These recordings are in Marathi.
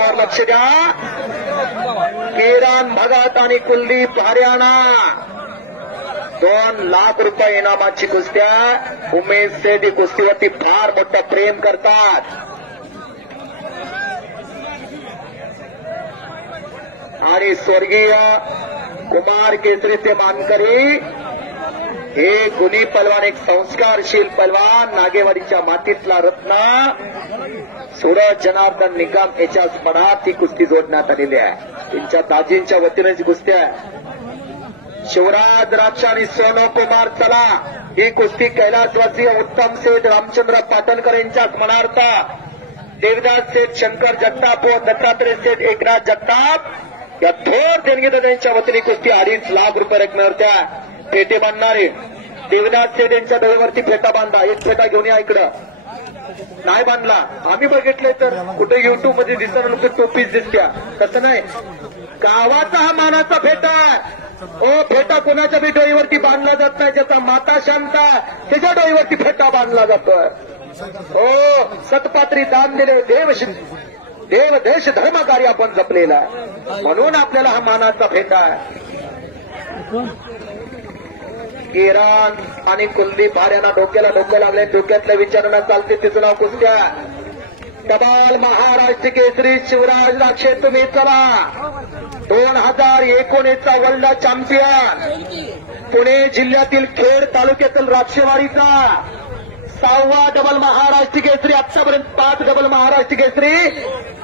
समोर लक्ष द्या. किरण भगत आणि कुलदीप हरियाणा 2 लाख रुपये इनामाची कुस्त्या. उमेश सेठ ही कुस्तीवरती फार मोठं प्रेम करतात. आणि स्वर्गीय कुमार केसरीचे मानकरी हे गुणी पलवान, एक संस्कारशील पलवान, नागेवाडीच्या मातीतला रत्न सूरज जनार्दन निकम याच्या स्मरणार्थ ही कुस्ती जोडण्यात आलेली आहे. त्यांच्या दाजींच्या वतीने जी कुस्ती आहे. शिवराज राक्ष आणि सोनो कुमार चला ही कुस्ती कैलासवासी उत्तम सेठ रामचंद्र पाटणकर यांच्या स्मरणार्थ देवदास सेठ शंकर जगताप व दत्तात्रय सेठ एकनाथ जगताप या थोर देणगीदारांच्या वतीने कुस्ती 2.5 लाख रुपये रकमेवरत्या फेटे बांधणारे. देवदास सेठ यांच्या डोळ्यावरती फेटा बांधा. एक फेटा घेऊन या इकडं. नाही बांधला आम्ही बघितलंय तर कुठे युट्यूब मध्ये दिसताना नुकतं टोपीच दिसत्या. तसं नाही, गावाचा हा मानाचा फेटा आहे. ओ फेटा कोणाच्या बी डोईवरती बांधला जात नाही. ज्याचा माता शांता त्याच्या डोईवरती फेटा बांधला जातोय. हो, सतपात्री दान दिले देव देश धर्म कार्य आपण जपलेला म्हणून आपल्याला हा मानाचा फेटा आहे. किरण आणि कुलदीप हरियाणा डोक्याला डोकं लागले. डोक्यातल्या विचारणा चालते. तिचं नाव कुस्त्या. टबाल महाराष्ट्र केसरी शिवराज राक्षे तुम्ही चला. 2019चा वर्ल्ड चॅम्पियन पुणे जिल्ह्यातील खेड तालुक्यातील राक्षेवाडीचा 6वा डबल महाराष्ट्र केसरी. आतापर्यंत 5 डबल महाराष्ट्र केसरी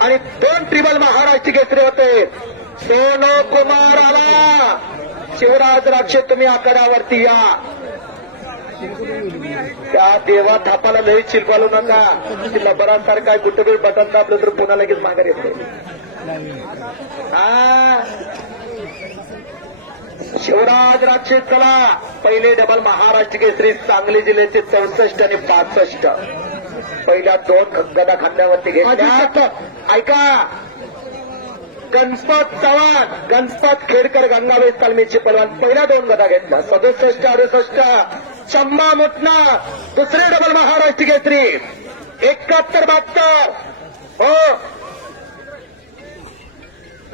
आणि 2 ट्रिबल महाराष्ट्र केसरी होते. सोनो कुमार आला. शिवराज राक्षे तुम्ही आकड्यावरती या. त्या देवा थापाला लई चिलपालू नका. तिला बराचसारखा आहे. कुठे बटन दाबलं तर पुन्हा लगेच माघार येते. शिवराज राक्षे चला. पहिले डबल महाराष्ट्र केसरी सांगली जिल्ह्याचे 64 आणि 65 पहिल्या 2 गदा खांद्यावरती घेतल्या. ऐका, गणपत चव्हाण, गणपत खेडकर गंगावेश तालमीचे पलवान पहिल्या 2 गदा घेतल्या. 67 68 चंबा मुटना दुसरे डबल महाराष्ट्र केसरी 71 72 हो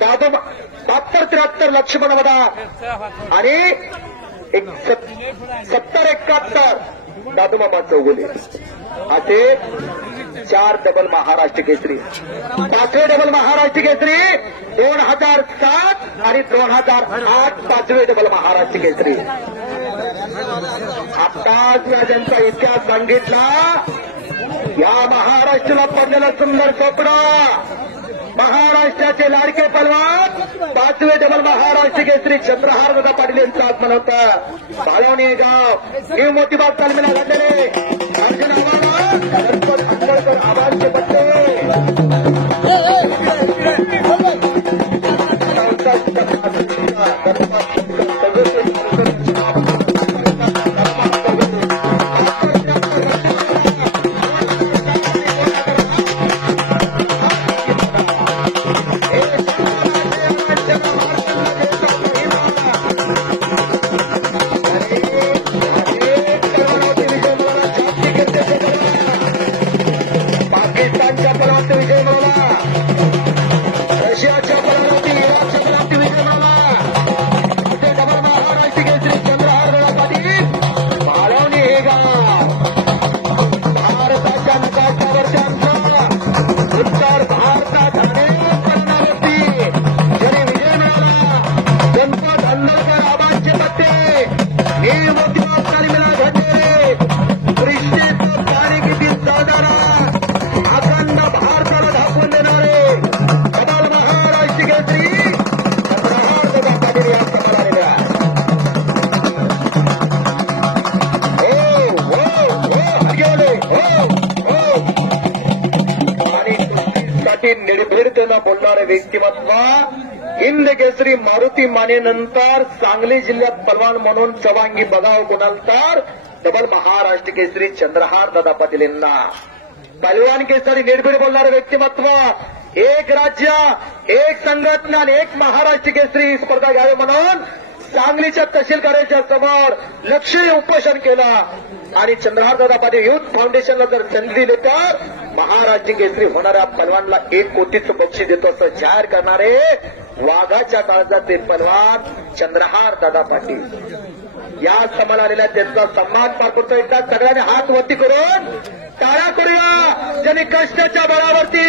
72 73 लक्ष्मण वदा आणि 70 71 दादूमामा चौगुले असे 4 डबल महाराष्ट्र केसरी. 5वे डबल महाराष्ट्र केसरी 2007 आणि 2008 5वे डबल महाराष्ट्र केसरी. आत्ताच या ज्यांचा इतिहास सांगितला. या महाराष्ट्राला पडलेलं सुंदर स्वप्न. महाराष्ट्राचे लाडके पलवान 5वे डबल महाराष्ट्र केसरी चंद्रहार दादा पाटील यांचं आगमन होतं. भालवणी गाव हे मोतीबाग तालमीला घडलेले अर्जुन आव्हाड गणपत आंबेडकर आव्हाडचे पत्ते निर्भीडतेनं बोलणारे व्यक्तिमत्व हिंद केसरी मारुती मानेनंतर सांगली जिल्ह्यात पलवान म्हणून चवांगी बघाव कोणाल तर डबल महाराष्ट्र केसरी चंद्रहार दादा पाटील यांना. पलवान केसरी निर्भीड बोलणारे व्यक्तिमत्व, एक राज्य एक संघटना आणि एक महाराष्ट्र केसरी स्पर्धा घ्यावी म्हणून सांगलीच्या तहसील कार्यालयाच्या समोर लक्षणीय उपोषण केलं आणि चंद्रहारदादा पाटील युथ फाउंडेशनला जर संधी दिली तर महाराष्ट्र केसरी होणाऱ्या पलवानला 1 कोटीचं बक्षीस देतो असं जाहीर करणारे वाघाच्या काळजातील पलवान चंद्रहार दादा पाटील या समाला आलेल्या त्यांचा सन्मान पार करतो. एकदा सगळ्यांनी हात वरती करून टाळ्या करूया ज्यांनी कष्टाच्या बळावरती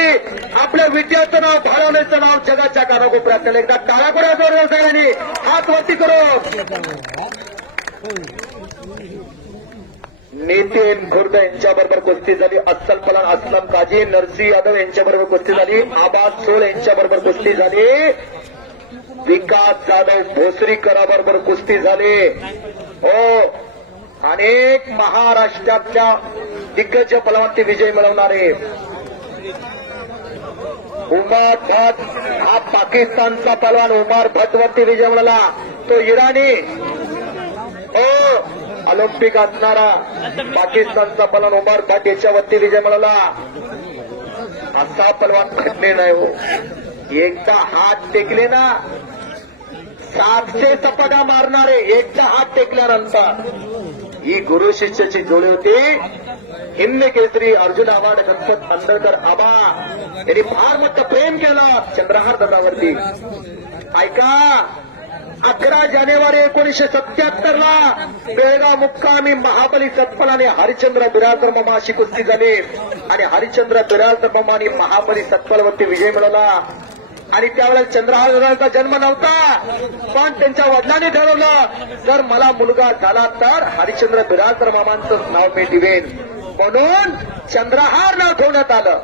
आपल्या विद्यार्थ्यांचं नाव भाळवण्याचं नाव जगाच्या कानाकोपऱ्यात केलं. एकदा टाळ्या करूया जोरदार सगळ्यांनी हात वरती करून. नितीन खुर्द यांच्याबरोबर कुस्ती झाली. अस्सल पलान असलम काजी नरसी यादव यांच्याबरोबर कुस्ती झाली. आबाद सोल यांच्याबरोबर कुस्ती झाली. विकास जाधव भोसरीकराबरोबर कुस्ती झाली. हो अनेक महाराष्ट्रातल्या दिग्गज पलवानती विजय मिळवणारे उमर भट हा पाकिस्तानचा पलवान उमर भट वरती विजय मिळवला. तो इराणी हो ऑलिम्पिक असणारा पाकिस्तानचा पलवान उमर भट याच्यावरती विजय मिळवला. असा पलवान घडले नाही हो. एकदा हात टेकले ना 700 सपाटा मारणारे एकदा हात टेकल्यानंतर ही गुरु शिष्याची जोडी होती. हिंद केसरी अर्जुन आव्हाड गणपत अंधळकर आबा यांनी फार मोठं प्रेम केलं चंद्रहार दादावरती. ऐका 11 जानेवारी 1977 ला बेळगाव मुक्कामी महाबली सत्पल आणि हरिश्चंद्र बिराजदार मामा अशी कुस्ती झाली आणि हरिश्चंद्र बिराजदार मामानी महाबली सत्पलवरती विजय मिळवला. आणि त्यावेळेला चंद्रहार दादांचा जन्म नव्हता पण त्यांच्या वडिलांनी ठरवलं जर मला मुलगा झाला तर हरिश्चंद्र बिराजदार मामांचं नाव मी ठेवेन म्हणून चंद्रहार नाव ठेवण्यात आलं.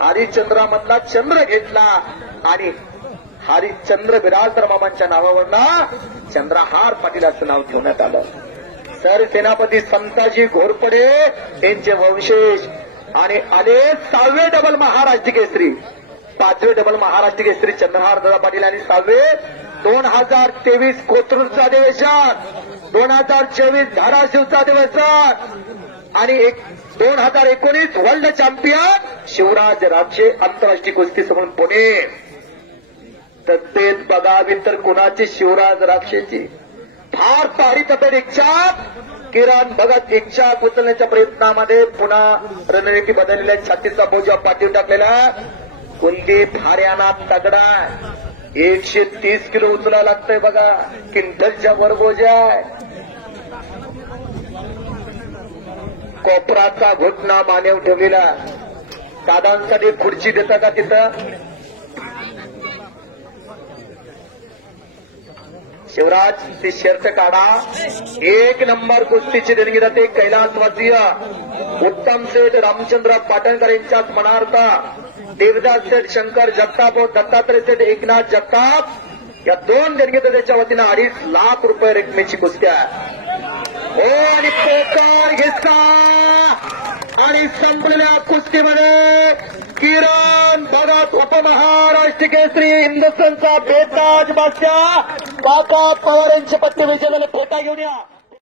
हरिश्चंद्रामधला चंद्र घेतला आणि हरिश्चंद्र बिराजदार मामांच्या नावावरनं चंद्रहार पाटील असं नाव ठेवण्यात आलं. सर सेनापती समताजी घोरपडे यांचे वंशज आणि आले 6वे डबल महाराष्ट्र केसरी 5वे डबल महाराष्ट्र केसरी चंद्रहार दादा पाटील आणि 6वे 2023 कोथरूडचं अधिवेशन 2024 धाराशिवचं अधिवेशन आणि 2019 वर्ल्ड चॅम्पियन शिवराज राक्षे आंतरराष्ट्रीय कुस्ती संमेलन पुणे. तब्येत बघावी तर कुणाची शिवराज राक्षेची फार भारी तब्येत. इच्छा किरण भगत इच्छा उचलण्याच्या प्रयत्नामध्ये पुन्हा रणनीती बदललेल्या छातीचा बोजा पाठीवर टाकलेला. कुलदीप हरियाणा तगडा 130 किलो उचलायला लागतंय बघा. क्विंटलच्या वर बोजा आहे. कोपराचा घुटणा मानेव ठेवलेला. दादांसाठी खुर्ची देता का तिथं. शिवराज ती शर्त काढा. 1 नंबर कुस्तीची देणगी जाते कैलासवासीय उत्तम सेठ रामचंद्र पाटणकर यांच्याच मनार्थ देवदास सेठ शंकर जगताप व दत्तात्रय सेठ एकनाथ जगताप या 2 देणगीत त्याच्या वतीनं 2.5 लाख रुपये रकमेची कुस्ती आहे. हो आणि पोकार घेतला आणि संपलेल्या कुस्तीमध्ये किरण भगत उपमहाराष्ट्र केसरी हिंदुस्थानचा बेताज बादशाह काका पवार यांचे पत्ते विजय झाले. फेटा घेऊन या.